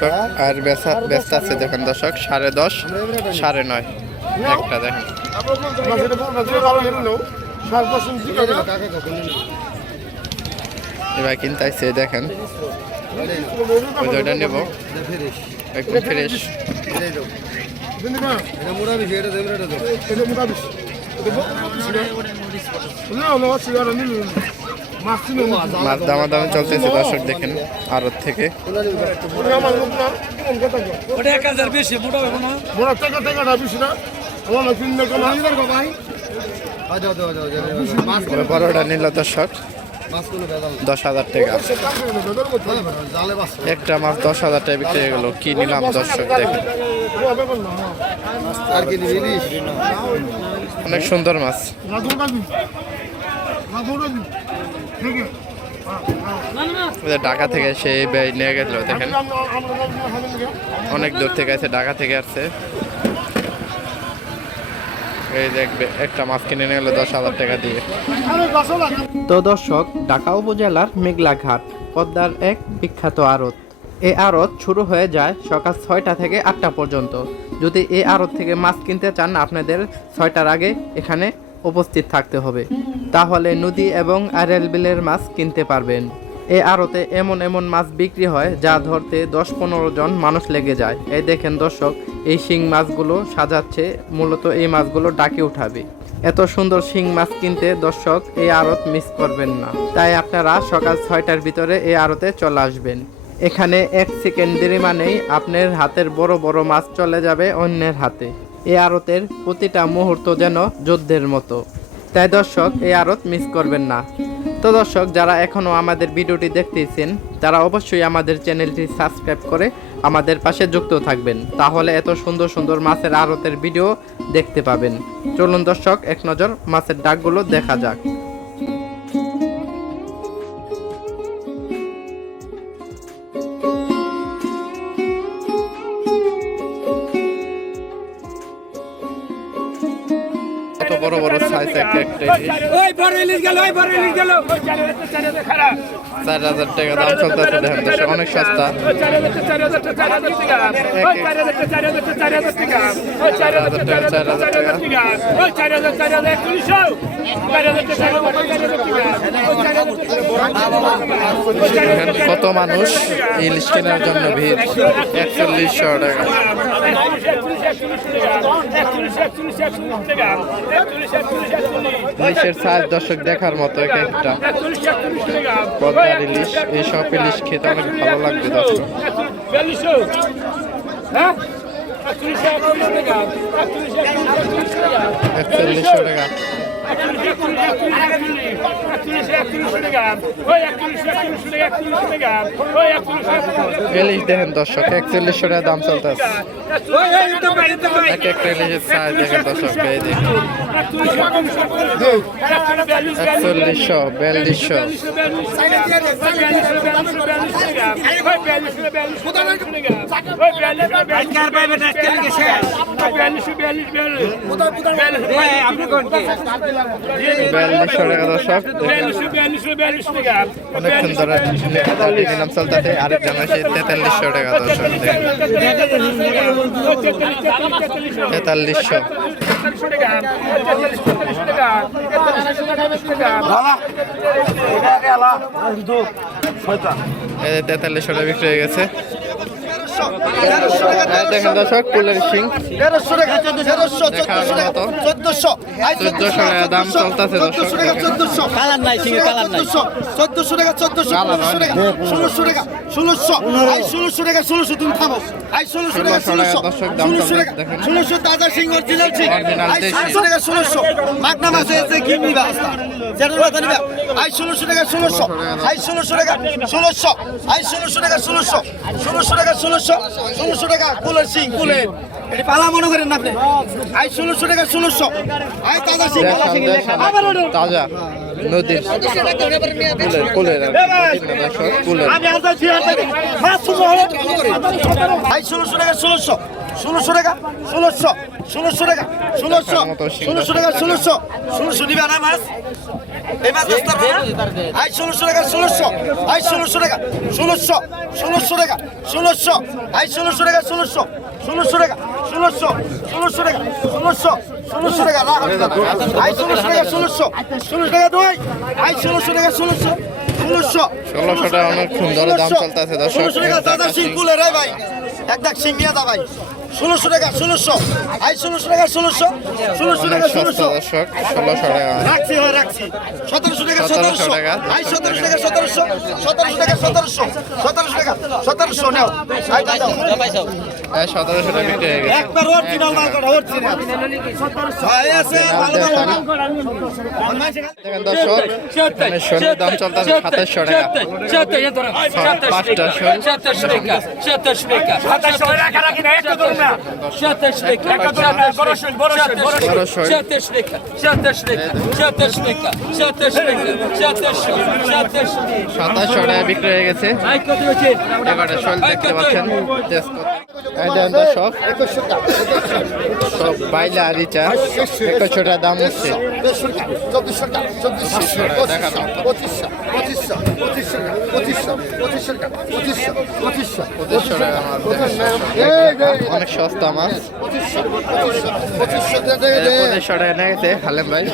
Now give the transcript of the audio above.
দর্শক আর ব্যস্ত আছে দেখেন দর্শক 10.5 9.5 একটা দেখেন এবার কিনতে আসছে দেখেন ওইটা নেব একটু ফ্রেশ মাছ দামাদামি চলতেছে দর্শক দেখেন আড়ত থেকে বড়টা নিল দর্শক 10,000 টাকা একটা মাছ 10,000 টাকা বিক্রি হয়ে গেল কি নিলাম দর্শক দেখেন অনেক সুন্দর মাছ ঢাকা থেকে সে নিয়ে গেছিল দেখেন অনেক দূর থেকে আছে ঢাকা থেকে আসছে এই দেখবে একটা মাছ কিনে নিয়ে গেল 10,000 টাকা দিয়ে। তো দর্শক ঢাকা উপজেলার মেঘলা ঘাট পদ্মার এক বিখ্যাত আড়ত। এই আড়ত শুরু হয়ে যায় সকাল 6টা থেকে 8টা পর্যন্ত। যদি এই আড়ত থেকে মাছ কিনতে চান আপনাদের 6টার আগে এখানে উপস্থিত থাকতে হবে, তাহলে নদী এবং আড়াইল বিলের মাছ কিনতে পারবেন। এই আড়তে এমন এমন মাছ বিক্রি হয় যা ধরতে 10-15 জন মানুষ লেগে যায়। এই দেখেন দর্শক এই শিং মাছগুলো সাজাচ্ছে, মূলত এই মাছগুলো ডাকে উঠাবে। এত সুন্দর শিং মাছ কিনতে দর্শক এই আড়ত মিস করবেন না। তাই আপনারা সকাল 6টার ভিতরে এই আড়তে চলে আসবেন। এখানে 1 সেকেন্ড দেরি মানেই আপনার হাতের বড় বড় মাছ চলে যাবে অন্যের হাতে। এই আড়তের প্রতিটা মুহূর্ত যেন যুদ্ধের মতো। তাই দর্শক এই আড়ত মিস করবেন না। তো দর্শক যারা এখনও আমাদের ভিডিওটি দেখতেছেন তারা অবশ্যই আমাদের চ্যানেলটি সাবস্ক্রাইব করে আমাদের পাশে যুক্ত থাকবেন, তাহলে এত সুন্দর সুন্দর মাছের আড়তের ভিডিও দেখতে পাবেন। চলুন দর্শক এক নজর মাছের ডাকগুলো দেখা যাক। বড় বড় সাইজ একটা ওই বড় ইলিশ গেল 4,000 টাকা দাম চলতেছে দেখেন দর্শক অনেক সস্তা। কত মানুষ ইলিশ কেনার জন্য ভিড়। 4100 টাকা ইলিশের সাইজ দর্শক দেখার মতো এক একটা পদ্মার ইলিশ। এইসব ইলিশ খেতে অনেক ভালো লাগবে দর্শক। 4100 টাকা ইলিশ দেখেন দর্শক 4100 টাকা দাম চলতেছে। এক একটা ইলিশের সাইজ দেখেন দর্শক, এই দেখেন 4100 4200 টাকা দর্শক অনেকক্ষণ ধরে নিলাম চলতে। আরেক জানা সেই 4300 টাকা দর্শক 4300 4300 টাকা বিক্রি হয়ে গেছে। দেখেন দর্শক কুলের শিং 1400 টাকা দাম চলতেছে দর্শক। 1400 টাকা 1600 টাকা 1600 টাকা 1600 তুমি খাবো 1600 টাকা 1600 তাজা শিং অরিজিনাল শিং 1600 টাকা 1600 মাগনা মাছ এসে কি নিবা যেটা কথা নিবা 1600 টাকা 1600 1600 টাকা 1600 1600 টাকা 1600 টাকা 1600 টাকা কুলের শিং কুলের এটি পালা মনে করেন না আপনি 1600 টাকা 1600 তাজা শিং তাজা নদীর কুলের কুলের 1600 টাকা 1600 ষোলোশো টাকা 1600 টাকা 1600 টাকা 1600 নিবে না মাছ এই মাছ দস্তার আই 1600 টাকা 1600 আই 1600 টাকা 1600 টাকা 1600 আই 1600 টাকা 1600 টাকা 1600 টাকা 1600 টাকা আই 1600 টাকা 1600 টাকা দুই আই 1600 টাকা 1600 টাকা অনেক সুন্দর দাম চলতেছে দর্শক। 1600 টাকা দাদা সিঙ্কুলে রে ভাই এক দাগ সিং নিয়ে দা ভাই 1600 টাকা 1600 আই 1600 টাকা 1600 অনেক টাকা সস্তা 1600 দর্শক। 1600 টাকা রাখছি হয় রাখছি 1700 টাকা 1700 টাকা। আই 1700 টাকা 1700 টাকা 1700 টাকা 1700 নাও আই দাও 1700 টাকা বিক্রি হয়ে গেছে। একবার অরিজিনাল মাল করা অরিজিনাল 1700 আই আছে ভালো ভালো দেখেন দর্শক এখানে শোলের দাম চলতেছে 2700 টাকা। পাঁচটা শোল 2700 টাকা বিক্রি হয়ে গেছে। এবারে শোল দেখতে পাচ্ছেন টেস্ট করতে। এই দেখেন দর্শক সব বাইলা আর রিচা 2100 টাকা দাম হচ্ছে। 2400 টাকা 2400 টাকা 2500 টাকা 2500 টাকা মাছ অনেক সস্তা মাছ। 2500 টাকা নিয়ে গেছে হালেম ভাই।